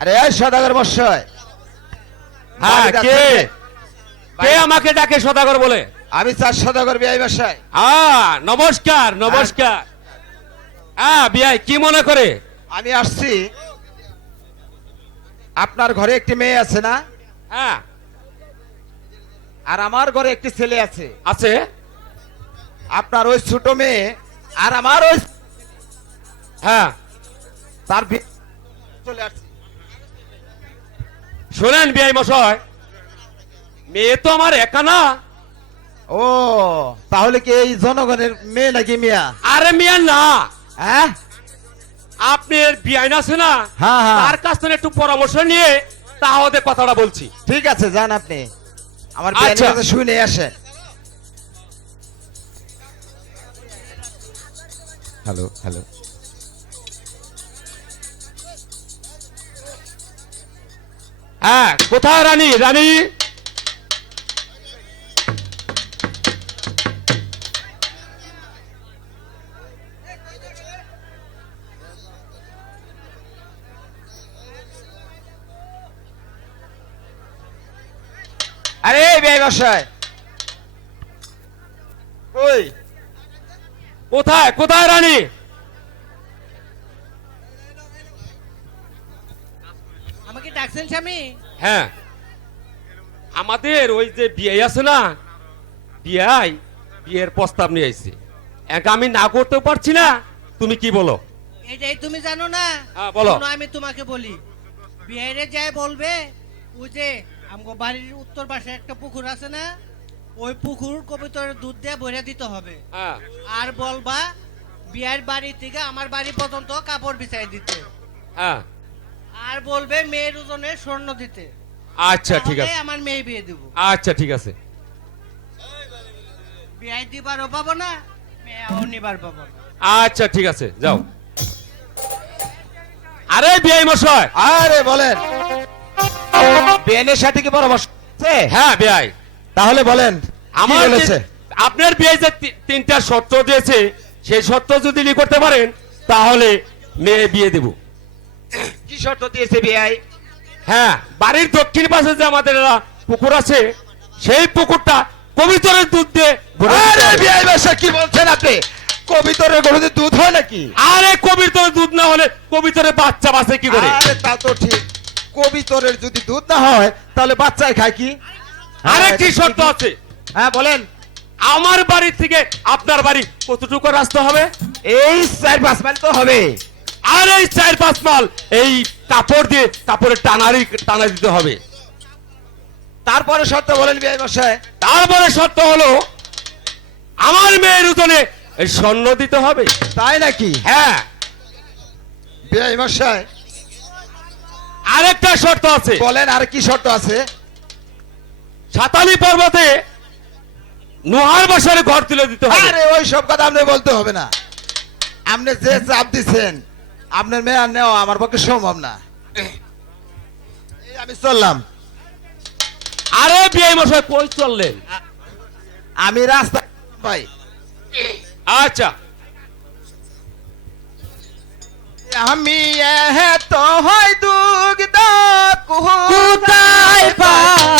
আরে সদাগর মশাই। হ্যাঁ কে? কে? আমাকে ডাকে সদাগর বলে? আমি চার সদাগর বিআই বাসায় হ্যাঁ নমস্কার নমস্কার। হ্যাঁ বিয়াই কি মনে করে? আমি আসছি। আপনার ঘরে একটি মেয়ে আছে না? হ্যাঁ। আর আমার ঘরে একটি ছেলে আছে। আছে? আপনার ওই ছোট মেয়ে আর আমার ওই হ্যাঁ। তার চলে আসছি। শোনেন বিয়াই মশাই মেয়ে তো আমার একা না। ও তাহলে কি এই জনগণের মেয়ে নাকি মিয়া? আরে মেয়ে না। হ্যাঁ? আপনার বিয়াইন আছে না? হ্যাঁ, হ্যাঁ। তার কাছ থেকে একটু পরামর্শ নিয়ে তাহলে কথাটা বলছি। ঠিক আছে যান আপনি। আমার বিয়ানের আচ্ছা। কাছে শুনে আসেন। Hello hello. হ্যাঁ কোথায় রানী? রানী? আরে বিআই বাসায় ওই। কোথায়? কোথায় রানী? আমাকে স্বামী? হ্যাঁ। আমাদের ওই যে বিয়ে আছে না বিয়াই বিয়ের প্রস্তাব নিয়ে আইছে। এক আমি না করতেও পারছি না তুমি কি বলো? এটাই তুমি জানো না? হ্যাঁ, বলো। আমি তোমাকে বলি। বিহারে যায় বলবে ওই যে আমগো বাড়ির উত্তর পাশে একটা পুকুর আছে না ওই পুকুর কবিতরের দুধ দিয়ে ভরে দিতে হবে। হ্যাঁ। আর বলবা বিয়ের বাড়ি থেকে আমার বাড়ি পর্যন্ত কাপড় বিছাই দিতে। হ্যাঁ। আর বলবে মেয়ের ওজনে স্বর্ণ দিতে। আচ্ছা ঠিক আছে। আমার মেয়ে বিয়ে দেবো। আচ্ছা ঠিক আছে। বিয়ে দিবারও পাবো না মেয়েও নিবার পাবো আচ্ছা ঠিক আছে যাও। আরে বিয়ে মশাই! আরে বলেন। বিয়ানের সাথে কি পরামর্শ হ্যাঁ বিয়াই। তাহলে বলেন আমার আমার বলেছে? আপনার বিয়ে যে তিনটা শর্ত দিয়েছে সেই শর্ত যদি করতে পারেন তাহলে মেয়ে বিয়ে দেব। কি শর্ত দিয়েছে বিআই? হ্যাঁ বাড়ির দক্ষিণ পাশে যে আমাদের পুকুর আছে সেই পুকুরটা পবিত্রের দুধ দিয়ে আরে বিআই বাসা কি বলছেন আপনি? কবিতরের গরুতে দুধ হয় নাকি? আরে কবিতরের দুধ না হলে কবিতরের বাচ্চা বাঁচে কি করে? আরে তা তো ঠিক। কবিতরের যদি দুধ না হয় তাহলে বাচ্চায় খায় কি? আরেকটি হ্যাঁ, শর্ত আছে? হ্যাঁ বলেন। আমার বাড়ি থেকে আপনার বাড়ি কতটুকু রাস্তা হবে? এই চার পাঁচ মাইল তো হবে। আর এই চার পাঁচ মাল এই কাপড় দিয়ে কাপড়ের টানারি টানা দিতে হবে। তারপরে শর্ত বলেন বিআই মশাই তারপরে সত্য হলো আমার মেয়ের উতনে এই স্বর্ণ দিতে হবে। তাই নাকি? হ্যাঁ। বিআই মশাই আরেকটা শর্ত আছে। বলেন আর কি শর্ত আছে? সাতালি পর্বতে নোহার বাসারে ঘর তুলে দিতে হবে। আরে ওই সব কথা আপনি বলতে হবে না। আপনি যে চাপ দিচ্ছেন আপনার মেয়ে আর নেওয়া আমার পক্ষে সম্ভব না। আমি চললাম। আরে বিয়ে মশাই কই চললেন? আমি রাস্তা ভাই। আচ্ছা। আমি তো হয় দুগ্ধ কোথায় পাই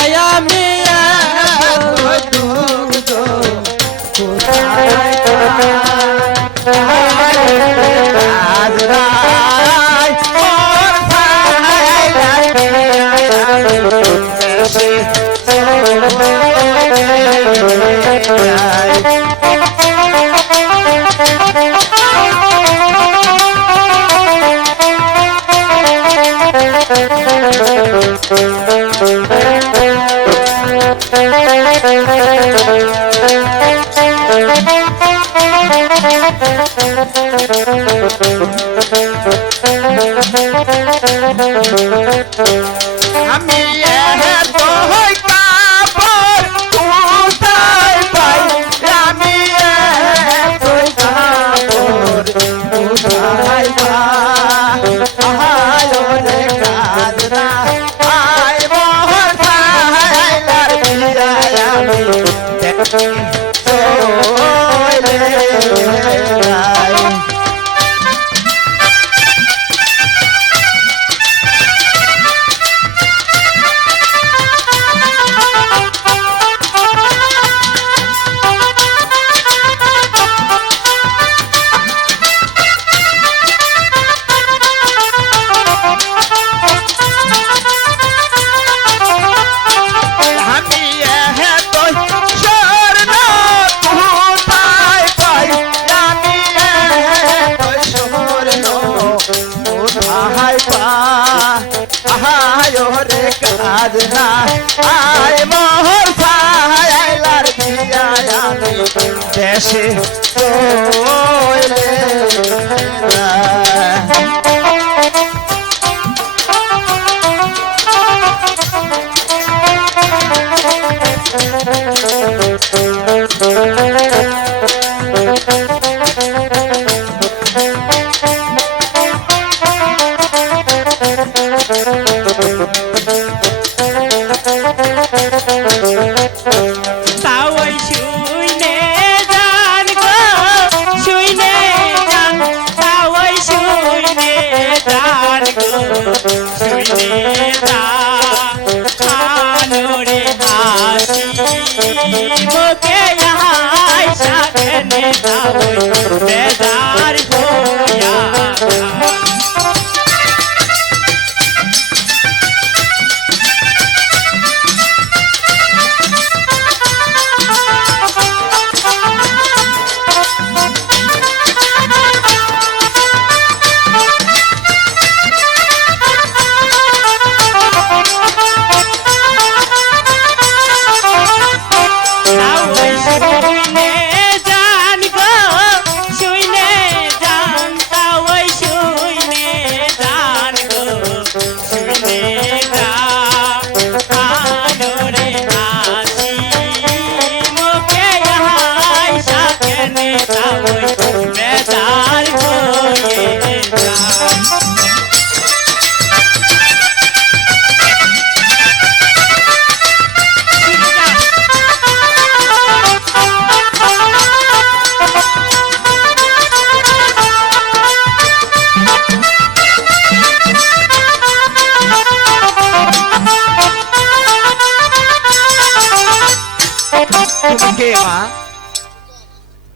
আয় মোহর দেশে। চলে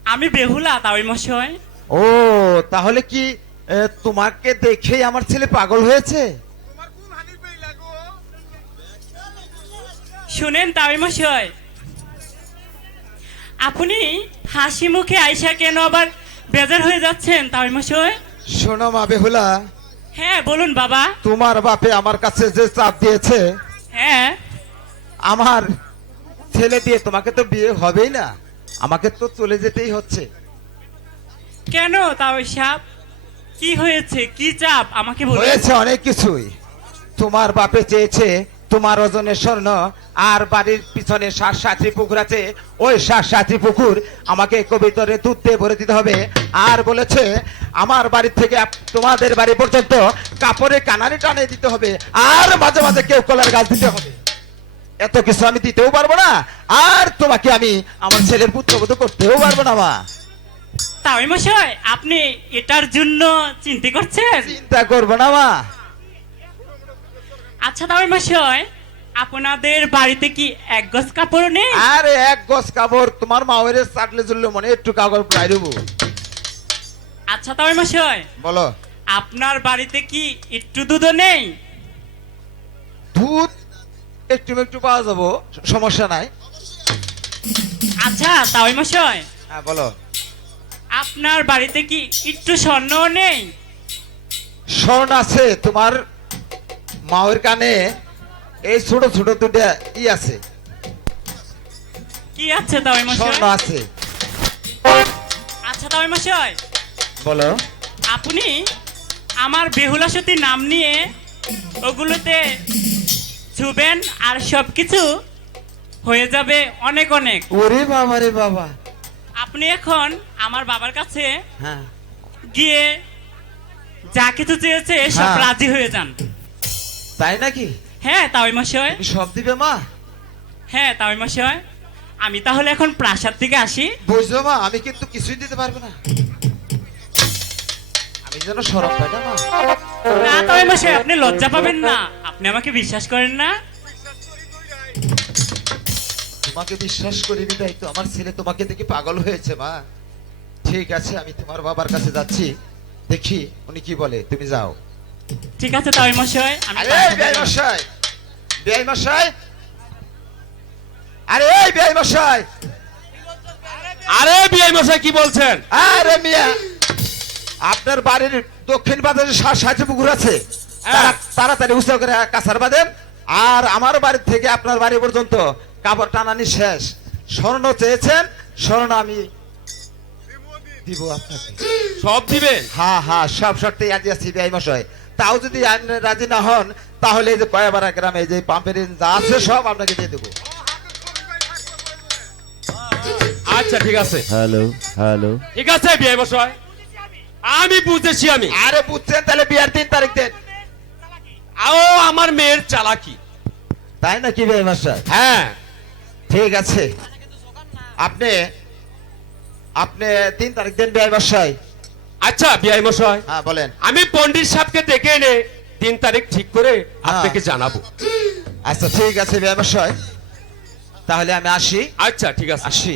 আমি বেহুলা তাওই মশাই। ও তাহলে কি তোমাকে দেখেই আমার ছেলে পাগল হয়েছে? শুনেন তাওই মশাই আপনি হাসি মুখে আইসা কেন আবার বেজার হয়ে যাচ্ছেন তাওই মশাই? শোনো মা বেহুলা হ্যাঁ বলুন বাবা। তোমার বাপে আমার কাছে যে চাপ দিয়েছে হ্যাঁ। আমার ছেলে দিয়ে তোমাকে তো বিয়ে হবেই না। আমাকে তো চলে যেতেই হচ্ছে। কেন তাওই সাপ? কি হয়েছে? কি চাপ? আমাকে হয়েছে অনেক কিছুই। তোমার বাপে চেয়েছে তোমার ওজনের স্বর্ণ আর বাড়ির পিছনে শ্বাস সাথী পুকুর আছে। ওই শ্বাস সাথী পুকুর আমাকে কবিতরে দুধ দিয়ে ভরে দিতে হবে। আর বলেছে আমার বাড়ি থেকে তোমাদের বাড়ি পর্যন্ত কাপড়ে কানারে টানে দিতে হবে। আর মাঝে মাঝে কেউ কলার গাছ দিতে হবে। এত কিছু আমি দিতেও পারব না আর তোমাকে আমি আমার ছেলের পুত্রবধূ করতেও পারব না মা। মশাই আপনি এটার জন্য চিন্তা করছেন? চিন্তা করব না মা। আচ্ছা মশাই আপনাদের বাড়িতে কি এক গজ কাপড় নেই? আরে এক গজ কাপড় তোমার চাটলে চললে মনে একটু কাগজ প্রায় দেবো। আচ্ছা তাওই মশাই বলো। আপনার বাড়িতে কি একটু দুধও নেই? দুধ একটু একটু পাওয়া যাব। সমস্যা নাই। আচ্ছা তাওই মশাই। হ্যাঁ বলো। আপনার বাড়িতে কি একটু স্বর্ণ নেই? স্বর্ণ আছে তোমার মায়ের কানে এই ছোট ছোট দুটা ই আছে। কি আছে তাওই মশাই? স্বর্ণ আছে। আচ্ছা তাওই মশাই। বলো। আপনি আমার বেহুলা সতী নাম নিয়ে ওগুলোতে ছুবেন আর সবকিছু হয়ে যাবে অনেক অনেক। ওরে বাবা রে বাবা। আপনি এখন আমার বাবার কাছে হ্যাঁ। গিয়ে যা কিছু চেয়েছে সব হ্যাঁ। রাজি হয়ে যান। তাই নাকি? হ্যাঁ তাওই মশাই তুমি সব দিবে মা? হ্যাঁ তাওই মশাই আমি তাহলে এখন প্রাসাদ থেকে আসি। বুঝলো মা আমি কিন্তু কিছুই দিতে পারব না। আমি যেন সরব পাই না মা। না তাওই মশাই আপনি লজ্জা পাবেন না। আপনি আমাকে বিশ্বাস করেন না? তোমাকে বিশ্বাস করি বিদায় তো আমার ছেলে তোমাকে দেখে পাগল হয়েছে মা। ঠিক আছে আমি তোমার বাবার কাছে যাচ্ছি। দেখি উনি কি বলে তুমি যাও। ঠিক আছে তাই মশাই আমি আরে বিআই মশাই! বিআই মশাই! আরে এই বিআই মশাই! আরে বিআই মশাই কি বলছেন? আরে মিয়া! আপনার বাড়ির দক্ষিণ বাজারে সাত সাতটি পুকুর আছে তাড়াতাড়ি উৎসব করে কাছার বাঁধেন আর আমার বাড়ি থেকে আপনার বাড়ি পর্যন্ত কাপড় টানানি শেষ। স্বর্ণ চেয়েছেন স্বর্ণ আমি দিব আপনাকে। সব দিবেন হ্যাঁ হ্যাঁ সব শর্তে রাজি আছি বিআই মশাই তাও যদি রাজি না হন তাহলে এই যে কয়াবাড়া গ্রামে এই যে পাম্পের যা আছে সব আপনাকে দিয়ে দেবো। আচ্ছা ঠিক আছে। Hello hello. ঠিক আছে বিআই মশাই আমি বুঝেছি আমি। আরে বুঝছেন তাহলে বিয়ার তিন তারিখ দেন। ও আমার মেয়ের চালাকি। তাই নাকি বিআই মশাই হ্যাঁ। ঠিক আছে। আপনি আপনি তিন তারিখ দিন বিআই মশাই আচ্ছা বিআই মশাই। হ্যাঁ বলেন। আমি পন্ডিত সাহেবকে ডেকে এনে তিন তারিখ ঠিক করে আপনাকে জানাব। আচ্ছা ঠিক আছে বিআই মশাই। তাহলে আমি আসি। আচ্ছা ঠিক আছে। আসি।